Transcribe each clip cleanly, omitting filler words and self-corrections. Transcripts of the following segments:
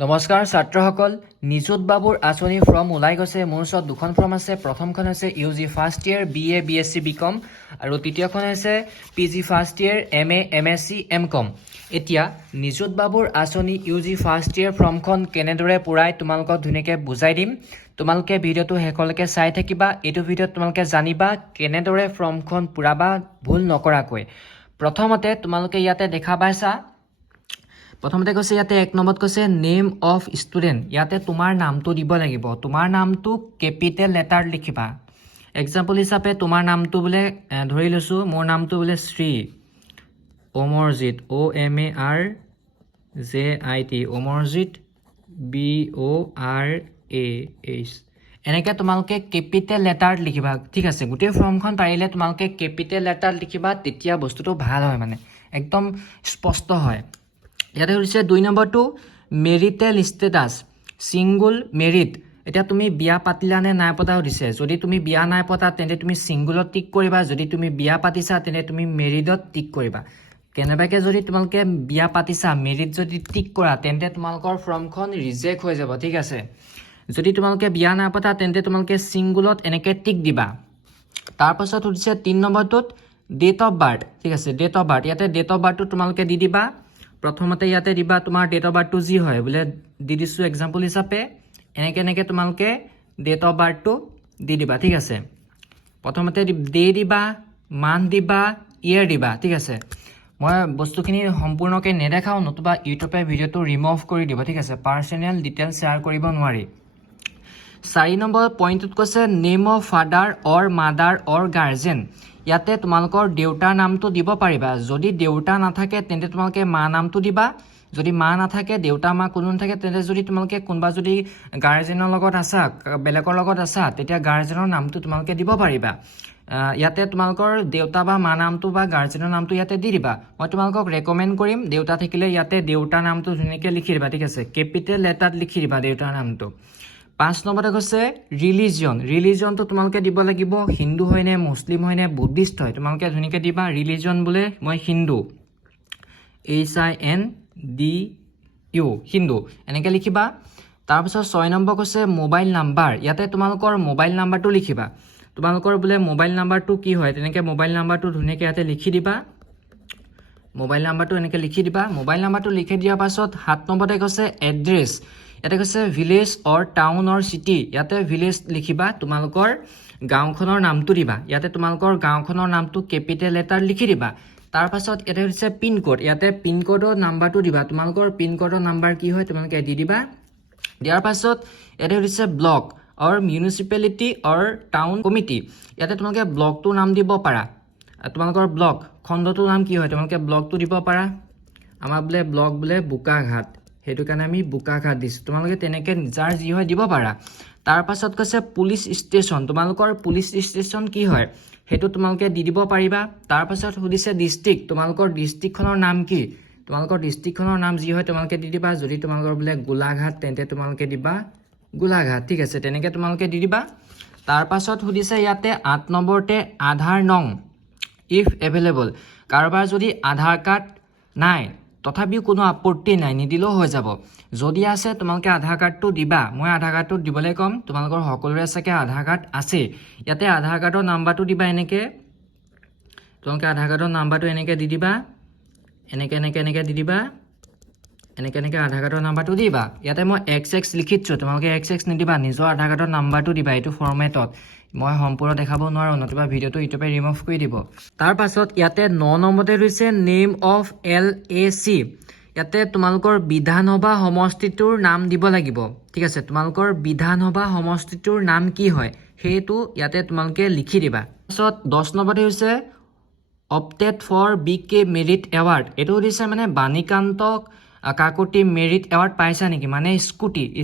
নমস্কাৰ ছাত্ৰসকল নিযুত বাবুৰ আঁচনি ফৰ্ম ওলাই গৈছে মোৰ ওচৰত দুখন ফৰ্ম আছে প্ৰথমখন হৈছে UG first year BA BSc BCom আৰু তৃতীয়খন হৈছে PG first year MA MSc MCom এতিয়া নিযুত বাবুৰ আঁচনি ইউজি ফাৰ্ষ্ট ইয়াৰ ফৰ্মখন কেনেদৰে পুৰাই তোমালোকক ধুনীয়াকৈ বুজাই দিম তোমালোকে ভিডিঅ'টো শেষলৈকে চাই থাকিবা এইটো ভিডিঅ'ত তোমালোকে জানিবা কেনেদৰে ফৰ্মখন পুৰাবা ভুল নকৰাকৈ প্ৰথমতে তোমালোকে ইয়াতে দেখা পাইছা প্ৰথমতে কৈছে ইয়াতে এক নম্বৰত কৈছে নেম অফ ষ্টুডেণ্ট ইয়াতে তোমাৰ নামটো দিব লাগিব তোমাৰ নামটো কেপিটেল লেটাৰ লিখিবা এক্সাম্পল হিচাপে তোমাৰ নামটো বোলে ধৰি লৈছোঁ মোৰ নামটো বোলে শ্ৰী অমৰজিত OMARJIT অমৰজিত BORAH এনেকৈ তোমালোকে কেপিটেল লেটাৰ লিখিবা ঠিক আছে গোটেই ফৰ্মখন পাৰিলে তোমালোকে কেপিটেল লেটাৰ লিখিবা তেতিয়া বস্তুটো ভাল হয় মানে একদম স্পষ্ট হয় ইয়াতে হৈছে 2 নম্বৰটো মেৰিটেল ষ্টেটাছ সিঙ্গল মেৰিট এতিয়া তুমি বিয়া পাতিলা নে নাই পতা দিছে যদি তুমি বিয়া নাই পতা তেন্তে তুমি সিঙ্গলত টিক কৰিবা যদি তুমি বিয়া পাতিছা তেন্তে তুমি মেৰিটত টিক কৰিবা কেনেবাকে যদি তোমালোকে বিয়া পাতিছা মেৰিট যদি টিক কৰা তেন্তে তোমালোকৰ ফৰ্মখন ৰিজেক্ট হৈ যাব ঠিক আছে যদি তোমালোকে বিয়া নাই পতা তেন্তে তোমালোকে সিঙ্গলত এনেকৈ টিক দিবা তাৰ পাছত হৈছে 3 নম্বৰটোত ডেট অফ বাৰ্থ ঠিক আছে ডেট অফ বাৰ্থ ইয়াতে ডেট অফ বাৰ্থটো তোমালোকে দি দিবা প্ৰথমতে ইয়াতে দিবা তোমাৰ ডেট অফ বাৰ্থটো যি হয় বোলে দি দিছোঁ এক্সাম্পল হিচাপে এনেকৈ তোমালোকে ডেট অফ বাৰ্থটো দি দিবা ঠিক আছে প্ৰথমতে ডে দিবা মান্থ দিবা ইয়েৰ দিবা ঠিক আছে মই বস্তুখিনি সম্পূৰ্ণকৈ নেদেখাওঁ নতুবা ইউটিউবে ভিডিঅ'টো ৰিমুভ কৰি দিব ঠিক আছে পাৰ্চনেল ডিটেইলছ শ্বেয়াৰ কৰিব নোৱাৰি 4 নম্বৰ পইণ্টত কৈছে name of father or mother or guardian ইয়াতে তোমালোকৰ দেউতাৰ নামটো দিব পাৰিবা যদি দেউতা নাথাকে তেন্তে তোমালোকে মা নামটো দিবা যদি মা নাথাকে দেউতা মা কোনো নাথাকে তেন্তে যদি তোমালোকে কোনোবা যদি গাৰ্জেনৰ লগত আছা বেলেগৰ লগত আছা তেতিয়া গাৰ্জেনৰ নামটো তোমালোকে দিব পাৰিবা ইয়াতে তোমালোকৰ দেউতা বা মা নামটো বা গাৰ্জেনৰ নামটো ইয়াতে দি দিবা মই তোমালোকক ৰেকমেণ্ড কৰিম দেউতা থাকিলে ইয়াতে দেউতাৰ নামটো ধুনীয়াকৈ লিখি দিবা ঠিক আছে কেপিটেল লেটাৰত লিখি দিবা দেউতাৰ নামটো 5 নম্বৰতে কৈছে ৰিলিজনটো তোমালোকে দিব লাগিব হিন্দু হয় নে মুছলিম হয় নে বুদ্ধিষ্ট হয় তোমালোকে ধুনীয়াকৈ দিবা ৰিলিজন বোলে মই হিন্দু HINDU হিন্দু এনেকৈ লিখিবা তাৰপিছত 6 নম্বৰ কৈছে মোবাইল নাম্বাৰ ইয়াতে তোমালোকৰ মোবাইল নাম্বাৰটো লিখিবা তোমালোকৰ বোলে মোবাইল নাম্বাৰটো কি হয় তেনেকৈ মোবাইল নাম্বাৰটো ধুনীয়াকৈ ইয়াতে লিখি দিবা মোবাইল নাম্বাৰটো এনেকৈ লিখি দিবা মোবাইল নাম্বাৰটো লিখি দিয়াৰ পাছত 7 নম্বৰতে কৈছে এড্ৰেছ ইয়াতে কৈছে ভিলেজ অৰ টাউন অৰ চিটি ইয়াতে ভিলেজ লিখিবা তোমালোকৰ গাঁওখনৰ নামটো দিবা ইয়াতে তোমালোকৰ গাঁওখনৰ নামটো কেপিটেল লেটাৰ লিখি দিবা তাৰ পাছত ইয়াতে হৈছে পিন কোড ইয়াতে পিন কোডৰ নাম্বাৰটো দিবা তোমালোকৰ পিন কোডৰ নাম্বাৰ কি হয় তোমালোকে দি দিবা দিয়াৰ পাছত ইয়াতে হৈছে ব্লক অৰ মিউনিচিপেলিটি অৰ টাউন কমিটি ইয়াতে তোমালোকে ব্লকটোৰ নাম দিব পাৰা তোমালোকৰ ব্লক খণ্ডটোৰ নাম কি হয় তোমালোকে ব্লকটো দিব পাৰা আমাৰ বোলে ব্লক বোলে বোকাঘাট সেইটো কাৰণে আমি বোকাঘাট দিছোঁ তোমালোকে তেনেকৈ যাৰ যি হয় দিব পাৰা তাৰ পাছত কৈছে পুলিচ ষ্টেচন তোমালোকৰ পুলিচ ষ্টেচন কি হয় সেইটো তোমালোকে দি দিব পাৰিবা তাৰ পাছত সুধিছে ডিষ্ট্ৰিক্ট তোমালোকৰ ডিষ্ট্ৰিক্টখনৰ নাম কি তোমালোকৰ ডিষ্ট্ৰিক্টখনৰ নাম যি হয় তোমালোকে দি দিবা যদি তোমালোকৰ বোলে গোলাঘাট তেন্তে তোমালোকে দিবা গোলাঘাট ঠিক আছে তেনেকৈ তোমালোকে দি দিবা তাৰ পাছত সুধিছে ইয়াতে 8 নম্বৰতে আধাৰ নং ইফ এভেইলেবল কাৰোবাৰ যদি আধাৰ কাৰ্ড নাই তথাপিও কোনো আপত্তি নাই নিদিলেও হৈ যাব যদি আছে তোমালোকে আধাৰ কাৰ্ডটো দিবা মই আধাৰ কাৰ্ডটো দিবলৈ ক'ম তোমালোকৰ সকলোৰে চাগে আধাৰ কাৰ্ড আছে ইয়াতে আধাৰ কাৰ্ডৰ নাম্বাৰটো দিবা এনেকৈ তোমালোকে আধাৰ কাৰ্ডৰ নাম্বাৰটো এনেকৈ দি দিবা এনেকৈ দি দিবা এনেকৈ আধাৰ কাৰ্ডৰ নাম্বাৰটো দিবা ইয়াতে মই XX লিখিছোঁ তোমালোকে XX নিদিবা নিজৰ আধাৰ কাৰ্ডৰ নাম্বাৰটো দিবা এইটো ফৰ্মেটত মই সম্পূৰ্ণ দেখাব নোৱাৰোঁ নতুবা ভিডিঅ'টো ইউটিউবে ৰিমুভ কৰি দিব তাৰ পাছত ইয়াতে 9 নম্বৰতে হৈছে নেম অফ LAC ইয়াতে তোমালোকৰ বিধানসভা সমষ্টিটোৰ নাম দিব লাগিব ঠিক আছে তোমালোকৰ বিধানসভা সমষ্টিটোৰ নাম কি হয় সেইটো ইয়াতে তোমালোকে লিখি দিবা তাৰপাছত 10 নম্বৰতে হৈছে opted for BK merit award এইটো দিছে মানে বাণীকান্ত কাকতি মেৰিট এৱাৰ্ড পাইছা নেকি মানে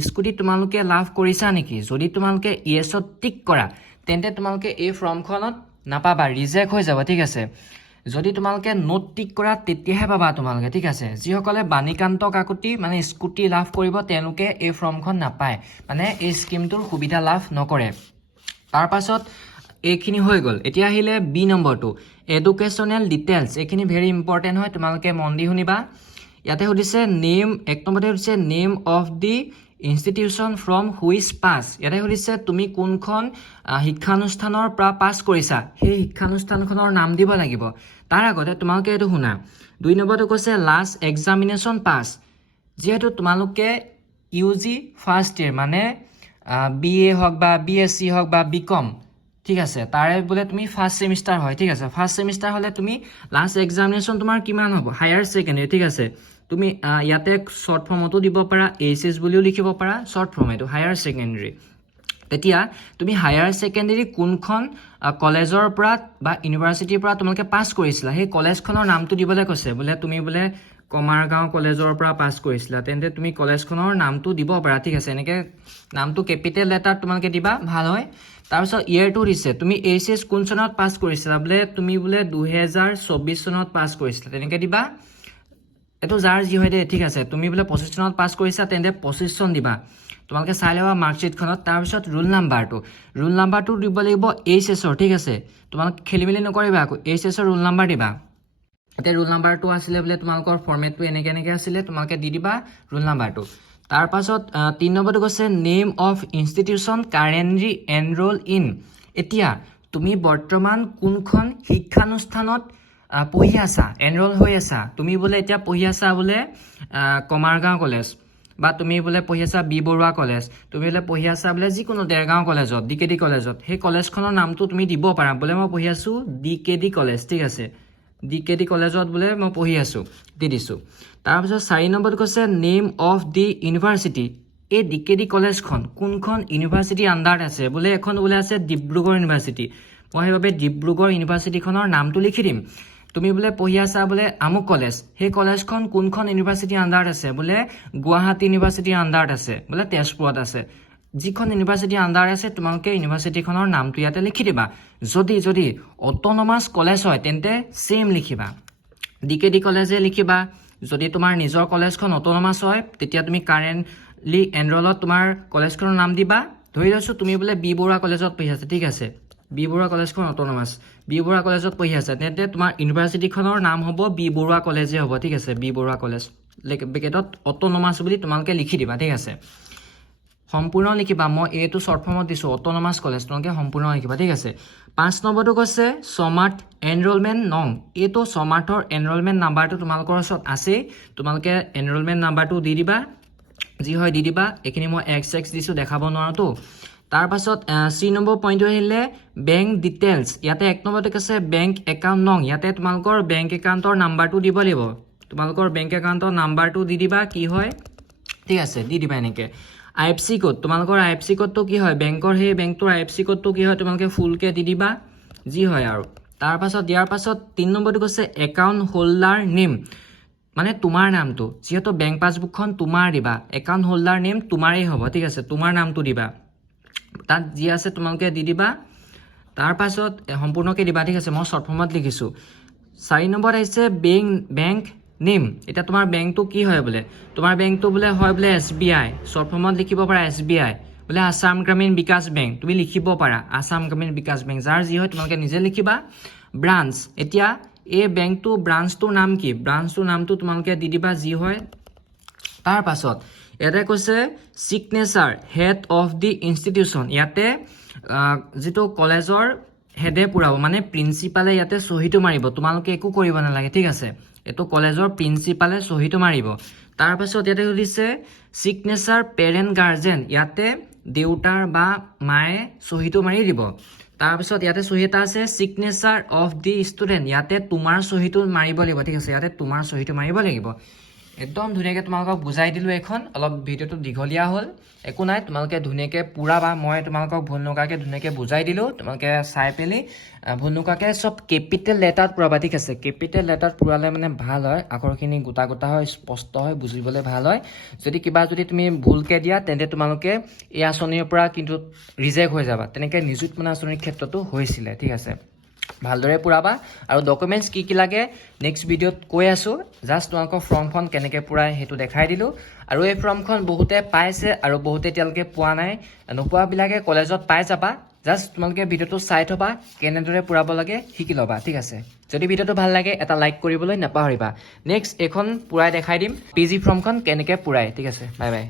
স্কুটি তোমালোকে লাভ কৰিছা নেকি যদি তোমালোকে ইয়েছত টিক কৰা তেন্তে তোমালোকে এই ফৰ্মখনত নাপাবা ৰিজেক্ট হৈ যাব ঠিক আছে যদি তোমালোকে নোট টিক কৰা তেতিয়াহে পাবা তোমালোকে ঠিক আছে যিসকলে বাণীকান্ত কাকতি মানে স্কুটি লাভ কৰিব তেওঁলোকে এই ফৰ্মখন নাপায় মানে এই স্কিমটোৰ সুবিধা লাভ নকৰে তাৰ পাছত এইখিনি হৈ গ'ল এতিয়া আহিলে বি নম্বৰটো এডুকেশ্যনেল ডিটেইলছ এইখিনি ভেৰি ইম্পৰ্টেণ্ট হয় তোমালোকে মন দি শুনিবা ইয়াতে সুধিছে নেম, এক নম্বৰতে সুধিছে name of the institution from which pass. ইয়াতে সুধিছে তুমি কোনখন শিক্ষানুষ্ঠানৰ পৰা পাছ কৰিছা, সেই শিক্ষানুষ্ঠানখনৰ নাম দিব লাগিব। তাৰ আগতে তোমালোকে এইটো শুনা, 2 নম্বৰটো কৈছে লাষ্ট এক্সামিনেশ্যন পাছ। যিহেতু তোমালোকে UG ফাৰ্ষ্ট ইয়েৰ মানে BA হওক বা BSc হওক বা BCom, ঠিক আছে, তাৰে বোলে তুমি ফাৰ্ষ্ট ছেমিষ্টাৰ হয়, ঠিক আছে, ফাৰ্ষ্ট ছেমিষ্টাৰ হ'লে তুমি লাষ্ট এক্সামিনেশ্যন তোমাৰ কিমান হ'ব, হায়াৰ ছেকেণ্ডেৰী, ঠিক আছে। তুমি ইয়াতে শ্বৰ্ট ফৰ্মতো দিব পাৰা, HS বুলিও লিখিব পাৰা, শ্বৰ্ট ফৰ্ম এইটো হায়াৰ ছেকেণ্ডেৰী। তেতিয়া তুমি হায়াৰ ছেকেণ্ডেৰী কোনখন কলেজৰ পৰা বা ইউনিভাৰ্চিটিৰ পৰা তোমালোকে পাছ কৰিছিলা, সেই কলেজখনৰ নামটো দিবলৈ কৈছে। বোলে তুমি বোলে কমাৰগাঁও কলেজৰ পৰা পাছ কৰিছিলা, তেন্তে তুমি কলেজখনৰ নামটো দিব পাৰা, ঠিক আছে। এনেকৈ নামটো কেপিটেল লেটাৰত তোমালোকে দিবা, ভাল হয়। তাৰপিছত ইয়েৰটো দিছে, তুমি HS কোন চনত পাছ কৰিছিলা, বোলে তুমি বোলে 2024 চনত পাছ কৰিছিলা, তেনেকৈ দিবা। এইটো যাৰ যি হয় দে, ঠিক আছে। তুমি বোলে 25 চনত পাছ কৰিছা, তেন্তে 25 চন দিবা। তোমালোকে চাই ল'বা মাৰ্কশ্বিটখনত। তাৰপিছত ৰোল নাম্বাৰটো দিব লাগিব HS-ৰ, ঠিক আছে। তোমালোকে খেলি মেলি নকৰিবা, আকৌ HS-ৰ ৰোল নাম্বাৰ দিবা। এতিয়া ৰোল নাম্বাৰটো আছিলে বোলে তোমালোকৰ ফৰ্মেটটো এনেকৈ আছিলে, তোমালোকে দি দিবা ৰোল নাম্বাৰটো। তাৰপাছত 3 নম্বৰটো কৈছে name of institution currently enrol in. এতিয়া তুমি বৰ্তমান কোনখন শিক্ষানুষ্ঠানত পঢ়ি আছা, এনৰোল হৈ আছা। তুমি বোলে এতিয়া পঢ়ি আছা বোলে কমাৰগাঁও কলেজ, বা তুমি বোলে পঢ়ি আছা বি বৰুৱা কলেজ, তুমি বোলে পঢ়ি আছা বোলে যিকোনো দেৰগাঁও কলেজত, DKD কলেজত, সেই কলেজখনৰ নামটো তুমি দিব পাৰা। বোলে মই পঢ়ি আছোঁ DKD কলেজ, ঠিক আছে, DKD কলেজত বোলে মই পঢ়ি আছোঁ, দি দিছোঁ। তাৰপিছত 4 নম্বৰটো কৈছে নেম অফ দি ইউনিভাৰ্চিটি। এই DKD কলেজখন কোনখন ইউনিভাৰ্চিটিৰ আণ্ডাৰত আছে, বোলে এখন বোলে আছে ডিব্ৰুগড় ইউনিভাৰ্চিটি, মই সেইবাবে ডিব্ৰুগড় ইউনিভাৰ্চিটিখনৰ নামটো লিখি দিম। তুমি বোলে পঢ়ি আছা বোলে আমুক কলেজ, সেই কলেজখন কোনখন ইউনিভাৰ্চিটিৰ আণ্ডাৰত আছে, বোলে গুৱাহাটী ইউনিভাৰ্চিটিৰ আণ্ডাৰত আছে, বোলে তেজপুৰত আছে। যিখন ইউনিভাৰ্চিটিৰ আণ্ডাৰ আছে তোমালোকে ইউনিভাৰ্চিটিখনৰ নামটো ইয়াতে লিখি দিবা। যদি অট'নমাছ কলেজ হয় তেন্তে ছেইম লিখিবা, DKD কলেজে লিখিবা। যদি তোমাৰ নিজৰ কলেজখন অট'নমাছ হয় তেতিয়া তুমি কাৰেণ্টলি এনৰলত তোমাৰ কলেজখনৰ নাম দিবা। ধৰি লৈছোঁ তুমি বোলে বি বৰুৱা কলেজত পঢ়ি আছা, ঠিক আছে, বি বৰুৱা কলেজখন অট'নমাছ, বি বৰুৱা কলেজত পঢ়ি আছা, তেন্তে তোমাৰ ইউনিভাৰ্চিটিখনৰ নাম হ'ব বি বৰুৱা কলেজে হ'ব, ঠিক আছে, বি বৰুৱা কলেজ। ব্ৰেকেটত অট'নমাছ বুলি তোমালোকে লিখি দিবা, ঠিক আছে। সম্পূৰ্ণ লিখিবা, মই এইটো শ্বৰ্ট ফৰ্মত দিছোঁ অট'নমাছ কলেজ, তোমালোকে সম্পূৰ্ণ লিখিবা, ঠিক আছে। 5 নম্বৰটো কৈছে ছমাৰ্থ এনৰলমেণ্ট নং। এইটো ছমাৰ্থৰ এনৰলমেণ্ট নাম্বাৰটো তোমালোকৰ ওচৰত আছেই, তোমালোকে এনৰলমেণ্ট নাম্বাৰটো দি দিবা, যি হয় দি দিবা। এইখিনি মই X দিছোঁ, দেখাব নোৱাৰোঁতো। তাৰপাছত 3 নম্বৰ পইণ্টটো আহিলে বেংক ডিটেইলছ। ইয়াতে 1 নম্বৰতে কৈছে বেংক একাউণ্ট নং। ইয়াতে তোমালোকৰ বেংক একাউণ্টৰ নাম্বাৰটো দিব লাগিব, তোমালোকৰ বেংক একাউণ্টৰ নাম্বাৰটো দি দিবা, কি হয়, ঠিক আছে, দি দিবা এনেকৈ। IFC কোড, তোমালোকৰ IFC কোডটো কি হয়, বেংকৰ সেই বেংকটোৰ IFC কোডটো কি হয় তোমালোকে ফুলকৈ দি দিবা, যি হয় আৰু। তাৰপাছত ইয়াৰ পাছত 3 নম্বৰটো কৈছে একাউণ্ট হোল্ডাৰ নেম, মানে তোমাৰ নামটো, যিহেতু বেংক পাছবুকখন তোমাৰ দিবা, একাউণ্ট হোল্ডাৰ নেম তোমাৰেই হ'ব, ঠিক আছে, তোমাৰ নামটো দিবা, তাত যি আছে তোমালোকে দি দিবা। তাৰপাছত সম্পূৰ্ণকৈ দিবা, ঠিক আছে, মই শ্বৰ্ট ফৰ্মত লিখিছোঁ। 4 নম্বৰত আহিছে বেংক নেম। এতিয়া তোমাৰ বেংকটো কি হয় বোলে, তোমাৰ বেংকটো বোলে হয় বোলে SBI, শ্বৰ্ট ফৰ্মত লিখিব পাৰা SBI, বোলে আসাম গ্ৰামীণ বিকাশ বেংক, তুমি লিখিব পাৰা আসাম গ্ৰামীণ বিকাশ বেংক, যাৰ যি হয় তোমালোকে নিজে লিখিবা। ব্ৰাঞ্চ, এতিয়া এই বেংকটো ব্ৰাঞ্চটোৰ নাম কি, ব্ৰাঞ্চটোৰ নামটো তোমালোকে দি দিবা, যি হয়। তাৰপাছত ইয়াতে কৈছে signature head of the institution. ইয়াতে যিটো কলেজৰ হেডে পুৰাব, মানে প্ৰিন্সিপালে ইয়াতে চহীটো মাৰিব, তোমালোকে একো কৰিব নালাগে, ঠিক আছে, এইটো কলেজৰ প্ৰিন্সিপালে চহীটো মাৰিব। তাৰপাছত ইয়াতে সুধিছে ছিগনেচাৰ পেৰেণ্ট গাৰ্জেন, ইয়াতে দেউতাৰ বা মায়ে চহীটো মাৰি দিব। তাৰপিছত ইয়াতে চহী এটা আছে ছিগনেচাৰ অফ দি ষ্টুডেণ্ট, ইয়াতে তোমাৰ চহীটো মাৰিব লাগিব, ঠিক আছে, ইয়াতে তোমাৰ চহীটো মাৰিব লাগিব। একদম ধুনীয়াকৈ তোমালোকক বুজাই দিলোঁ। এখন অলপ ভিডিঅ'টো দীঘলীয়া হ'ল, একো নাই, তোমালোকে ধুনীয়াকৈ পুৰাবা। মই তোমালোকক ভুল নোকোৱাকৈ ধুনীয়াকৈ বুজাই দিলোঁ, তোমালোকে চাই পেলি ভুল নোকোৱাকৈ চব কেপিটেল লেটাৰত পুৰাবা, ঠিক আছে, কেপিটেল লেটাৰত পুৰালে মানে ভাল হয়, আখৰখিনি গোটা গোটা হয়, স্পষ্ট হয়, বুজিবলৈ ভাল হয়। যদি তুমি ভুলকৈ দিয়া তেন্তে তোমালোকে এই আঁচনিৰ পৰা কিন্তু ৰিজেক্ট হৈ যাবা, তেনেকৈ নিযুত মইনা আঁচনিৰ ক্ষেত্ৰতো হৈছিলে, ঠিক আছে। ভালদৰে পুৰাবা। আৰু ডকুমেণ্টছ কি লাগে নেক্সট ভিডিঅ'ত কৈ আছোঁ, জাষ্ট তোমালোকৰ ফৰ্মখন কেনেকৈ পুৰাই সেইটো দেখাই দিলোঁ। আৰু এই ফৰ্মখন বহুতে পাইছে আৰু বহুতে এতিয়ালৈকে পোৱা নাই, নোপোৱাবিলাকে কলেজত পাই যাবা, জাষ্ট তোমালোকে ভিডিঅ'টো চাই থবা কেনেদৰে পুৰাব লাগে শিকি ল'বা ঠিক আছে যদি ভিডিঅ'টো ভাল লাগে এটা লাইক কৰিবলৈ নাপাহৰিবা নেক্সট এইখন পুৰাই দেখাই দিম পিজি ফৰ্মখন কেনেকৈ পুৰাই ঠিক আছে বাই বাই